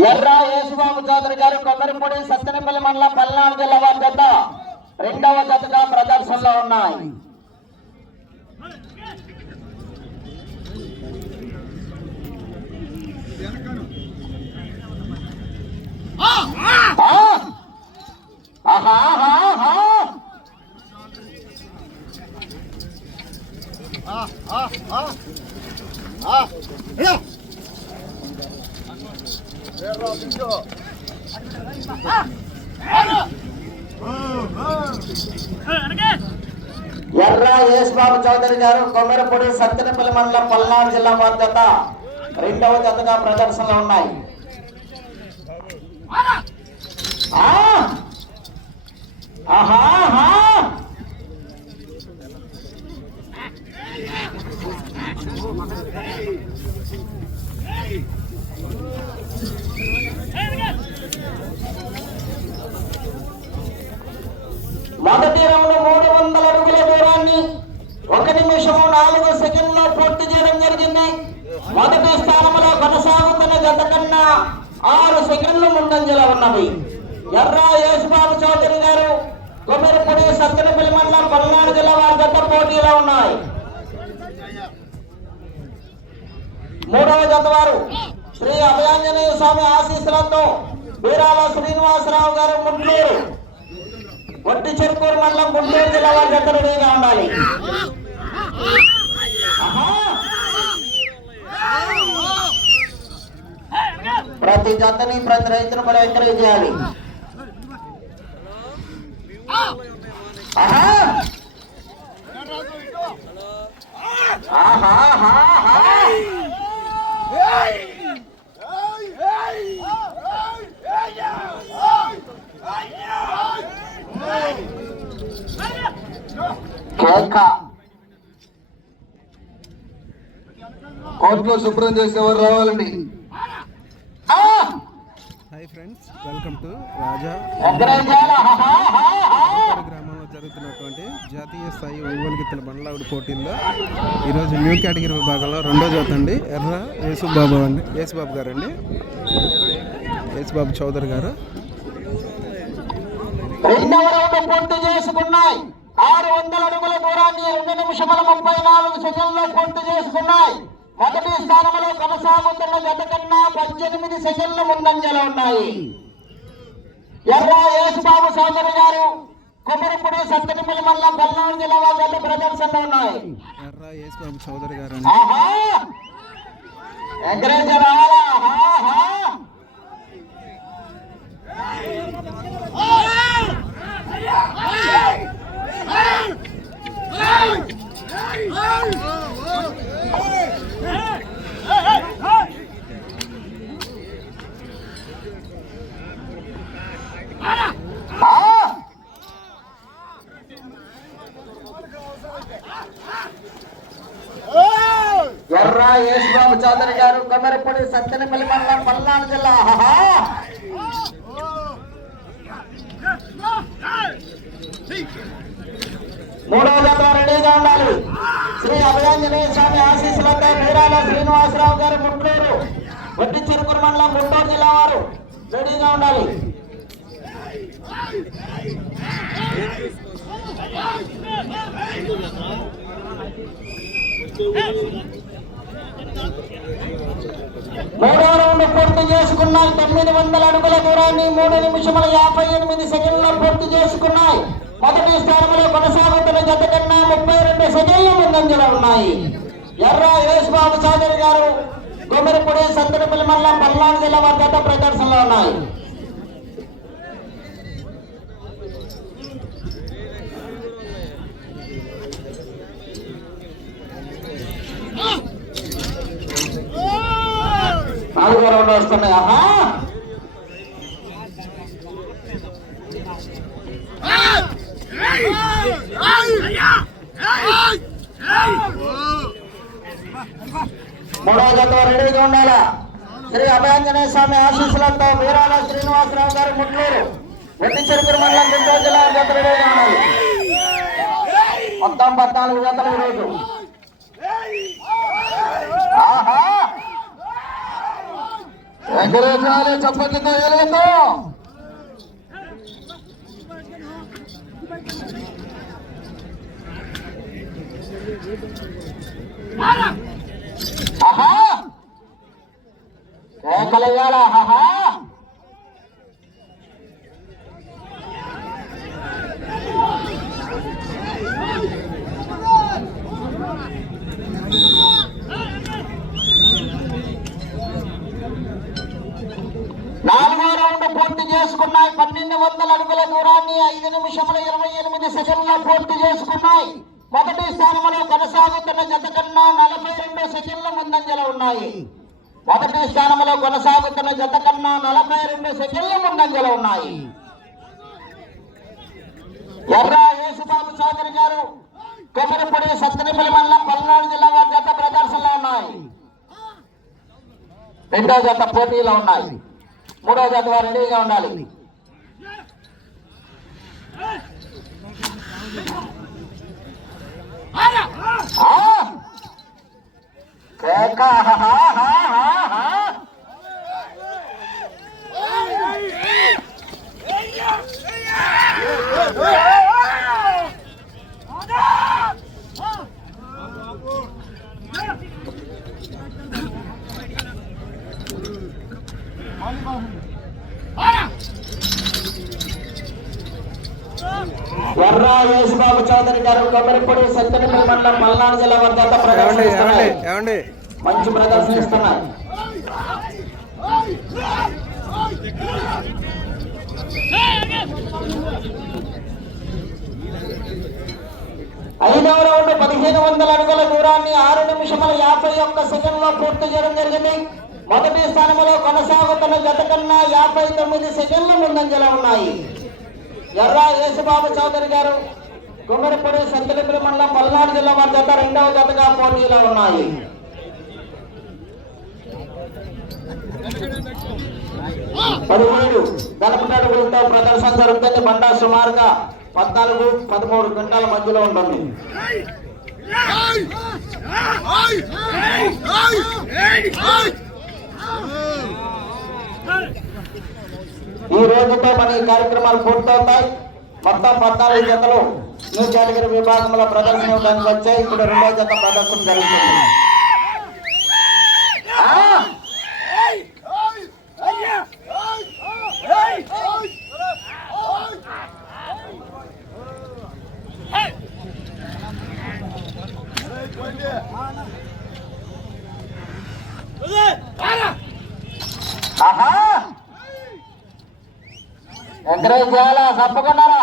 ఎర్ర యేసుబాబు చౌదరి గారు కొమ్మరిపూడి సత్తెనపల్లి మండలం పల్నాడు జిల్లా వారి జత రెండవ జతగా ప్రదర్శనలో ఉన్నాయి. ఎర్ర యేసుబాబు చౌదరి గారు కొమ్మరిపూడి సత్తెనపల్లి మండలం పల్నాడు జిల్లా వారి జత రెండవ జతగా ప్రదర్శనలో ఉన్నాయి. మొదటి రౌండ్ 300 అడుగుల దూరాన్ని 1 నిమిషము 4 సెకండ్లో పూర్తి చేయడం జరిగింది. మొదటి స్థానంలో కొనసాగుతున్న జత కన్నా 6 సెకండ్లు ముందంజలో ఉన్నవి. ఎర్ర యేసుబాబు చౌదరి గారు కొమ్మరిపూడి సత్తెనపల్లి మండలం పల్నాడు జిల్లా వారి జత పోటీలో ఉన్నాయి. మూడవ జత వారు శ్రీ అభయాంజనేయ స్వామి ఆశీస్సులతో వీరాల శ్రీనివాసరావు గారు ముట్లూరు వట్టి చెరుకూరు మండలం గుంటూరు జిల్లా వారి జత రెడీగా ఉండాలి. ప్రతి జతని ప్రతి రైతును కూడా ఎంకరేజ్ చేయాలి. కోర్టులో శుభ్రం చేసేవారు రావాలండి. హాయ్ ఫ్రెండ్స్, వెల్కమ్ టు రాజా గ్రామంలో జరుగుతున్నటువంటి జాతీయ స్థాయి ఒంగోలు గిత్తల బండ్లావుడి పోటీల్లో ఈరోజు న్యూ కేటగిరీ విభాగంలో రెండో జత అండి. ఎర్ర యేసుబాబు గారు అండి, యేసుబాబు చౌదరి గారు. రెండవ రౌండ్ పూర్తి చేసుకున్నాయి. 600 అడుగుల దూరాన్ని 2 నిమిషముల 34 సెకండ్లో పూర్తి చేసుకున్నాయి. మొదటి స్థానంలో కొనసాగుతున్న జత కన్నా 18 సెకండ్ల ముందంజలో ఉన్నాయి. ఎర్ర యేసుబాబు చౌదరి గారు కొమ్మరిపూడి సత్తెనపల్లి మండలం పల్నాడు జిల్లా వారి జత ప్రదర్శనలో ఉన్నాయి. ఎర్ర యేసుబాబు చౌదరి గారు ఎర్ర యేసుబాబు చౌదరి గారు కొమ్మరిపూడి సత్తెనపల్లి మండలం పల్నాడు జిల్లా. మూడవ జత రెడీగా ఉండాలి. శ్రీ అభయాంజనేయ స్వామి ఆశీస్సులతో వీరాల శ్రీనివాసరావు గారు ముట్లూరు వట్టి చిరుకురు మండలం గుంటూరు జిల్లా వారు రెడీగా ఉండాలి. మూడో రౌండ్ పూర్తి చేసుకున్నాయి. 900 అడుగుల దూరాన్ని 3 నిమిషముల 58 సెకండ్లో పూర్తి చేసుకున్నాయి. మొదటి స్థానంలో కొనసాగుతున్న జత కన్నా 32 సెకండ్ల ముందంజలో ఉన్నాయి. ఎర్ర యేసుబాబు చౌదరి గారు కొమ్మరిపూడి సత్తెనపల్లి మండలం పల్నాడు జిల్లా వారి జత ప్రదర్శనలో ఉన్నాయి. నాలుగో రౌండ్ వస్తున్నాయి. మూడవ జత రెడీగా ఉండాలా. శ్రీ అభయాంజనేయ స్వామి ఆశీస్సులతో వీరాల శ్రీనివాసరావు గారు ముట్లూరు వట్టి చెరుకురు మండలం గుంటూరు జిల్లా జత రెడీగా ఉండాలి. మొత్తం 14 జతలు ఈరోజు. ఎగరేసాలి చప్పట్లతో ఏలతో. ఆహా కేకలయ్యాల ఆహా. నాలుగో రౌండ్ పూర్తి చేసుకున్నాయి. 1200 అడుగుల దూరాన్ని 5 నిమిషముల 28 సెకండ్ల పూర్తి చేసుకున్నాయి. మొదటి స్థానంలో కొనసాగుతున్న జత కన్నా 42 సెకండ్ల ముందంజలో ఉన్నాయి. మొదటి స్థానంలో కొనసాగుతున్న జత కన్నా 42 సెకండ్ల ముందంజలో ఉన్నాయి. ఎర్ర యేసుబాబు చౌదరి గారు కొమ్మరిపూడి సత్తెనపల్లి మండలం పల్నాడు జిల్లా వారి జత ప్రదర్శనలో ఉన్నాయి. రెండో జత పోటీలో ఉన్నాయి. మూడో జత వారు రెడీగా ఉండాలి. ఎర్ర యేసుబాబు చౌదరి గారు కొమ్మరిపూడి సత్తెనపల్లి మండలం పల్నాడు జిల్లా వారి జత ప్రదర్శిస్తున్నారు. మంచి ప్రదర్శన ఇస్తున్నారు. ఐదవ రౌండ్ 1500 అడుగుల దూరాన్ని 6 నిమిషముల 51 సెకండ్లో పూర్తి చేయడం జరిగింది. మొదటి స్థానంలో కొనసాగుతున్న జత కన్నా 59 సెకండ్ల ముందంజలో ఉన్నాయి. ఎర్ర యేసుబాబు చౌదరి గారు కొమ్మరిపూడి సత్తెనపల్లి మండలం పల్నాడు జిల్లా వారి జత రెండవ జతగా పోటీలో ఉన్నాయి. పదిహేడు గడపటడుగులతో ప్రదర్శన జరుగుతుంది. బండ సుమారుగా 14-13 గంటల మధ్యలో ఉంటుంది. ఈ రోజుతో మన ఈ కార్యక్రమాలు పూర్తవుతాయి. మొత్తం 14 జతలు న్యూ కేటగిరీ విభాగంలో ప్రదర్శన వచ్చాయి. ఇప్పుడు రెండో జత ప్రదర్శన జరుగుతుంది. ఎంకరేజ్ చేయాలా తప్పకున్నారా?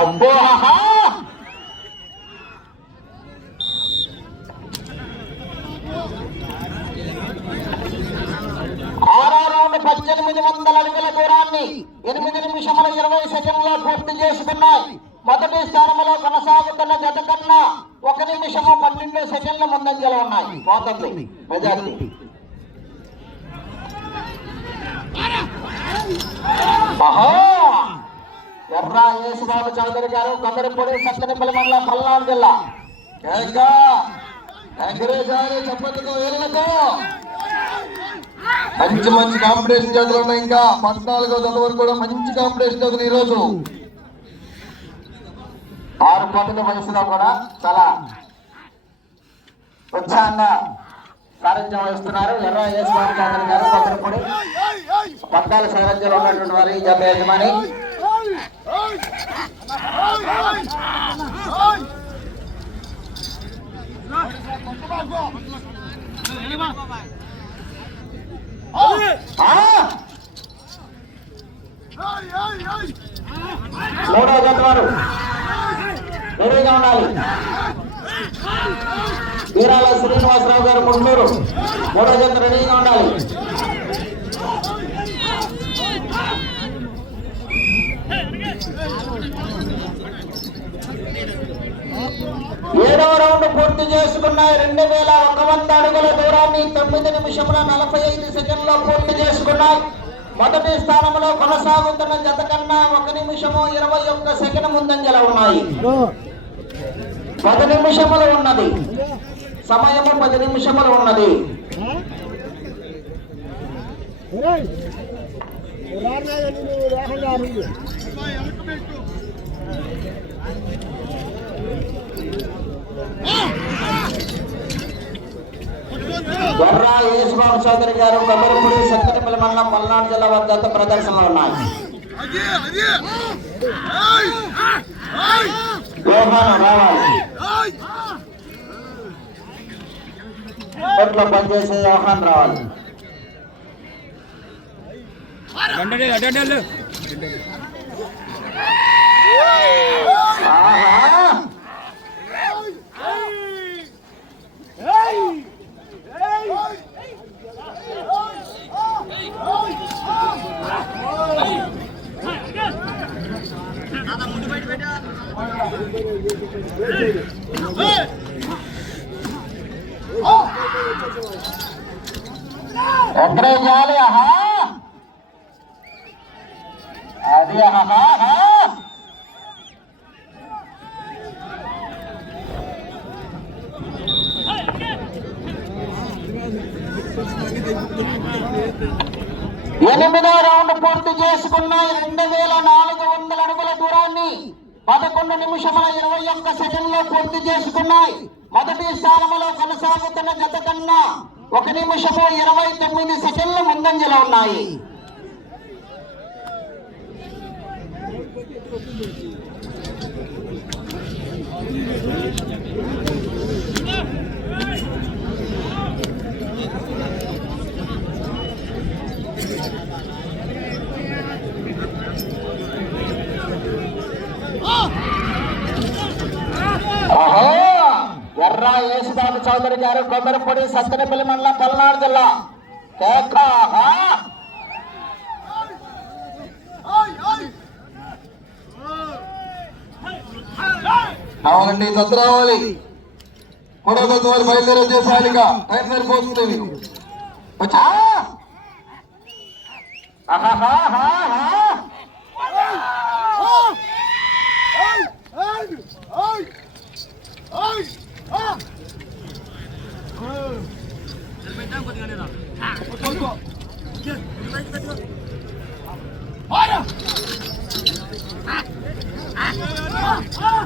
అబ్బో 1800 అడుగుల దూరాన్ని 8 నిమిషముల 20 సెకండ్లో పూర్తి చేసుకున్నాయి. మొదటి స్థానంలో కొనసాగుతున్న జత కన్నా 1 నిమిషము 12 సెకండ్ల ముందంజలో ఉన్నాయి. పోతుంది మెజారిటీ. ఎర్ర యేసుబాబు చౌదరి గారు కొమ్మరిపూడి సత్తెనపల్లి మండలం పల్నాడు జిల్లా. చప్పట్లతో ఏలతో. మంచి కాంపిటీషన్ జతలు ఉన్నాయి. ఇంకా 14వ జత వరకు కూడా మంచి కాంపిటీషన్ జతలు ఈ రోజు. 6 కోట్ల వయసులో కూడా చాలా ఉత్సాహంగా సారథ్యం వహిస్తున్నారు. ఎర్ర యేసుబాబు చౌదరి గారు కొమ్మరిపూడి. పద్నాల సారథ్యంలో ఉన్నటువంటి వారు ఈ జత యజమాని. మూడో జత వారు రెడీగా ఉండాలి. వీరాల శ్రీనివాసరావు గారు మున్నూరు. మూడో జత రెడీగా ఉండాలి. ఏడవ రౌండ్ పూర్తి చేసుకున్నాయి. 2100 అడుగుల దూరాన్ని 9 నిమిషముల 45 సెకండ్లో పూర్తి చేసుకున్నాయి. మొదటి స్థానంలో కొనసాగుతున్న జత కన్నా 1 నిమిషము 21 సెకండ్ ముందంజలో ఉన్నాయి. 10 నిమిషములు ఉన్నది. సమయము 10 నిమిషములు ఉన్నది. ఎర్రా యేసుబాబు చౌదరి గారు కొబ్బరిపూడి సత్తెనపల్లి మండలం పల్నాడు జిల్లా వద్ద ప్రదర్శనలో ఉన్నాయి. రావాలి కోట్లో పనిచేసే యోహాన్ రావాలి. ఎక్కడే చేయాలి? ఆహా అది ఆహా ఎనిమిదో రౌండ్ పూర్తి చేసుకున్నాయి. 2400 అడుగుల దూరాన్ని 11 నిమిషముల 21 సెకండ్లో పూర్తి చేసుకున్నాయి. మొదటి స్థానంలో కొనసాగుతున్న జత కన్నా 1 నిమిషము 29 సెకండ్లు ముందంజలో ఉన్నాయి. ఎర్రా యేసుబాబు చౌదరి గారు కొబ్బరిపూడి సత్తెనపల్లి మండలం పల్నాడు జిల్లా. రావాలండి, దత్త రావాలి. మూడో దత్త వారు బయలుదేరి వచ్చేసాలిగా టైం సరిపోతుంది.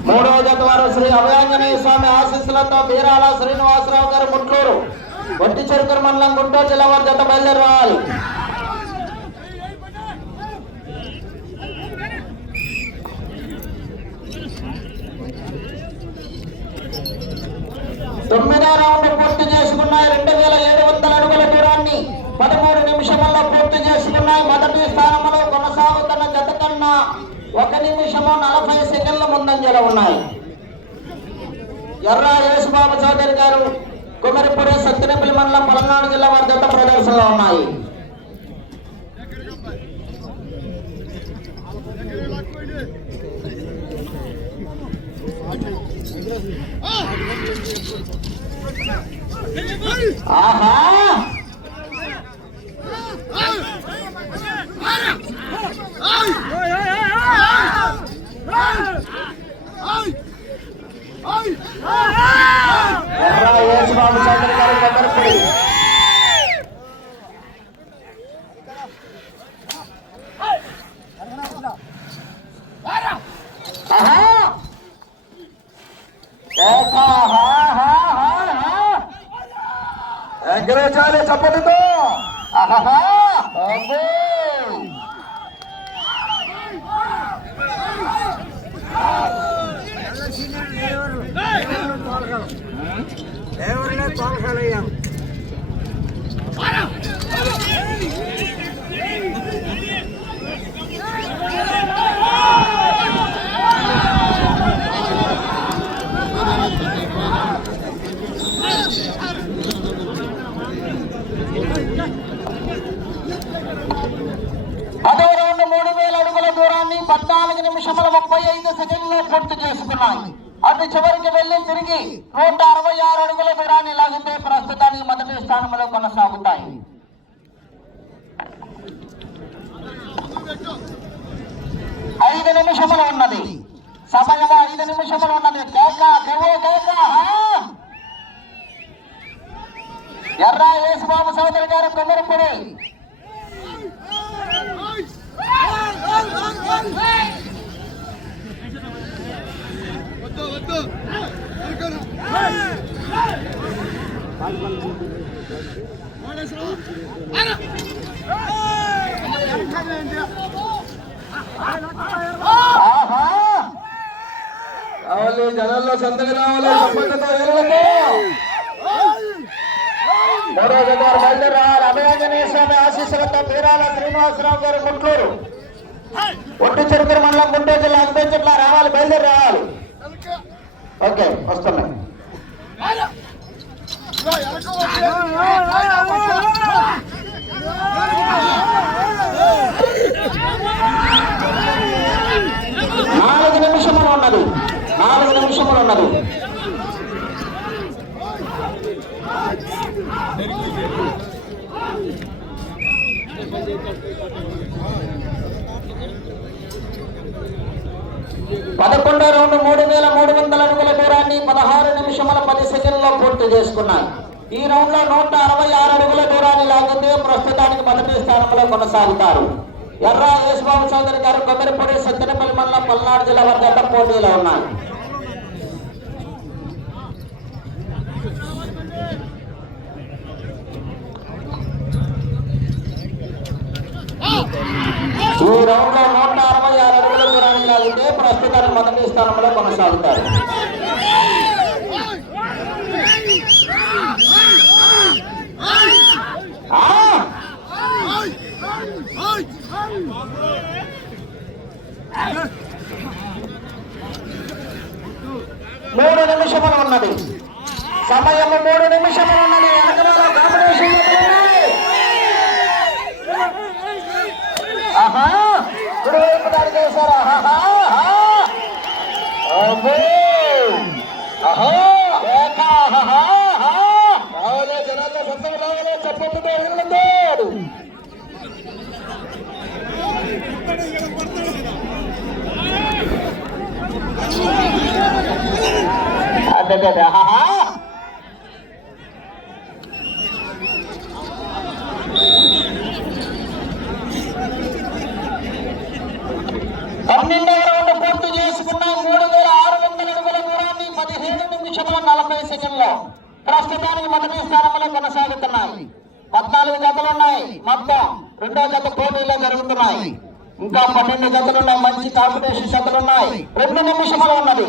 మూడవ జత వారు శ్రీ అభయాంజనేయ స్వామి ఆశీస్సులతో బీరాల శ్రీనివాసరావు గారు ముట్లూరు ఒట్టి చెరుకూరు మండలం గుంటూరు జిల్లా వారి జత బయలుదేరి రావాలి. తొమ్మిదో రౌండ్ పూర్తి చేసుకున్నాయి. 2700 అడుగుల దూరాన్ని 13 నిమిషముల్లో పూర్తి చేసుకున్నాయి. మొదటి స్థానంలో కొనసాగుతున్న జత కన్నా 1 నిమిషము 40 సెకండ్ల ముందంజలో ఉన్నాయి. ఎర్రా యేసుబాబు చౌదరి గారు కొమ్మరిపూడి సత్తెనపల్లి మండలం పల్నాడు జిల్లా వారి జత ప్రదర్శనలో ఉన్నాయి. ఆహా యేసుబాబు చౌదరి గారు కొబ్బరిపూడి. ఎంకరేజాలి చప్పటితో. ఎవరినే తోలకలయ్యాం. పదవ రౌండ్ 3000 అడుగుల దూరాన్ని 14 నిమిషముల 35 సెకండ్లో పూర్తి చేసుకున్నాయి. అటు చివరికి వెళ్లి తిరిగి 166 అడుగుల దూరాన్ని లాగితే ప్రస్తుతానికి మొదటి స్థానంలో కొనసాగుతాయి. 5 నిమిషములు ఉన్నది. సమయం 5 నిమిషములు ఉన్నది. కేక కెవ్వు కేక. ఎర్ర యేసుబాబు చౌదరి గారు కొమ్మరపూడి. రావాలి, జనాల్లో సందడి రావాలి. సంపన్నతో ఎరువులతో మూడో జత బయలుదేరాలి. అభయాంజనేయ స్వామి ఆశీస్సులతో పేరాల శ్రీనివాసరావు గారు గుంటూరు. ఒట్టి చెరుకుల మండలం గుంటూరు జిల్లా అంబేద్కర్లా రావాలి, బయలుదేరి రావాలి. ఓకే, వస్తున్నాయి. నాలుగు నిమిషములు ఉన్నది. 4 నిమిషములు ఉన్నది. పదకొండో రౌండ్ 3300 అడుగుల దూరాన్ని 16 నిమిషముల 10 సెకండ్లో పూర్తి చేసుకున్నాయి. ఈ రౌండ్ లో 166 అడుగుల దూరాన్ని లాగితే ప్రస్తుతానికి మొదటి స్థానంలో కొనసాగుతారు. ఎర్ర యేసుబాబు చౌదరి గారు కొమ్మరిపూడి సత్తెనపల్లి మండలం పల్నాడు జిల్లా వద్ద పోటీలో ఉన్నాయి. ఈ రౌండ్ లో 166 అడుగుల దూరాన్ని లాగితే ప్రస్తుతానికి మొదటి స్థానంలో కొనసాగుతారు. మూడు నిమిషములు ఉన్నది. సమయం 3 నిమిషములు ఉన్నది. వెనకల కాంపిటీషన్ కుడివైపు దాడి చేశారు. జనాల్లో సొంతం రావాలో చెప్పండి. అదే 12వ రౌండ్ పూర్తి చేసుకున్నాం. 3600 అడుగుల దూరాన్ని 17 నిమిషముల 40 సెకండ్లో ప్రస్తుతానికి మొదటి స్థానంలో కొనసాగుతున్నాయి. 14 జతలున్నాయి. మొత్తం రెండో జత పోటీలో జరుగుతున్నాయి. ఇంకా 12 జతలున్నాయి. మంచి కాంపిటీషన్ జతలున్నాయి. 2 నిమిషములు ఉన్నది.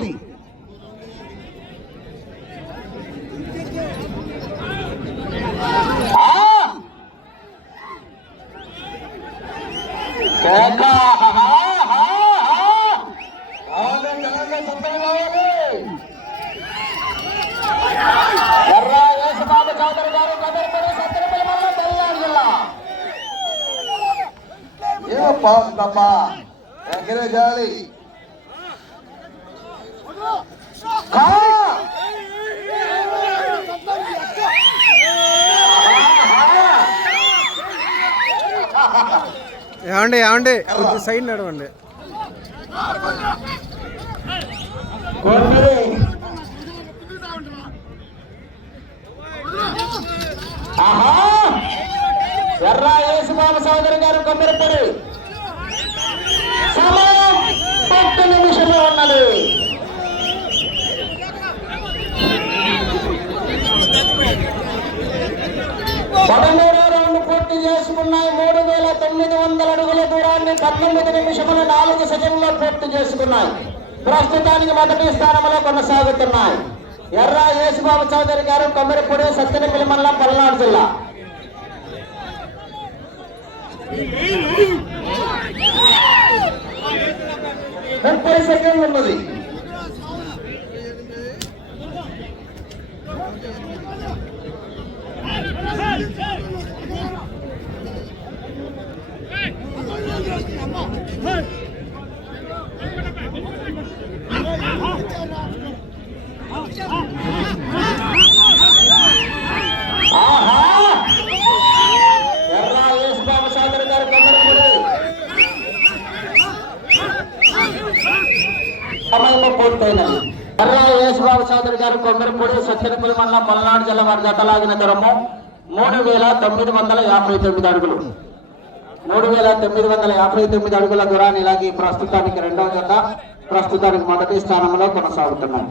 ఎర్ర యేసుబాబు చౌదరి గారు కొమ్మరిపూడి సత్తెనపల్లి మండలం పల్నాడు జిల్లా. ఎక్కడే జాలి ఏమండి ఏమండి కొద్ది సైడ్ నడవండి. ఎర్ర యేసుబాబు చౌదరి గారు కొమ్మరిపూడి. సమయం 10 నిమిషంలో ఉన్నది. పూర్తి చేసుకున్నాయి. 3900 అడుగుల దూరాన్ని 19 నిమిషముల 4 సెకండ్లో పూర్తి చేసుకున్నాయి. ప్రస్తుతానికి మొదటి స్థానంలో కొనసాగుతున్నాయి. ఎర్ర యేసుబాబు చౌదరి గారు కొమ్మరిపూడి సత్తెనపల్లి మండలం పల్నాడు జిల్లా. 30 సెకండ్లు ఉన్నది. ఎర్ర యేసుబాబు చౌదరి గారు కొమ్మరిపూడి. సమయంలో పూర్తయినది. ఎర్ర యేసుబాబు చౌదరి గారు కొంగరపూడి సత్యనపల్లి మండలం పల్నాడు జిల్లా వారి జతలాగిన దూరము 3,959 అడుగులు. 3,959 అడుగుల దూరాన్ని ఇలాగే ప్రస్తుతానికి రెండవ జత, ప్రస్తుతానికి మొదటి స్థానంలో కొనసాగుతున్నాయి.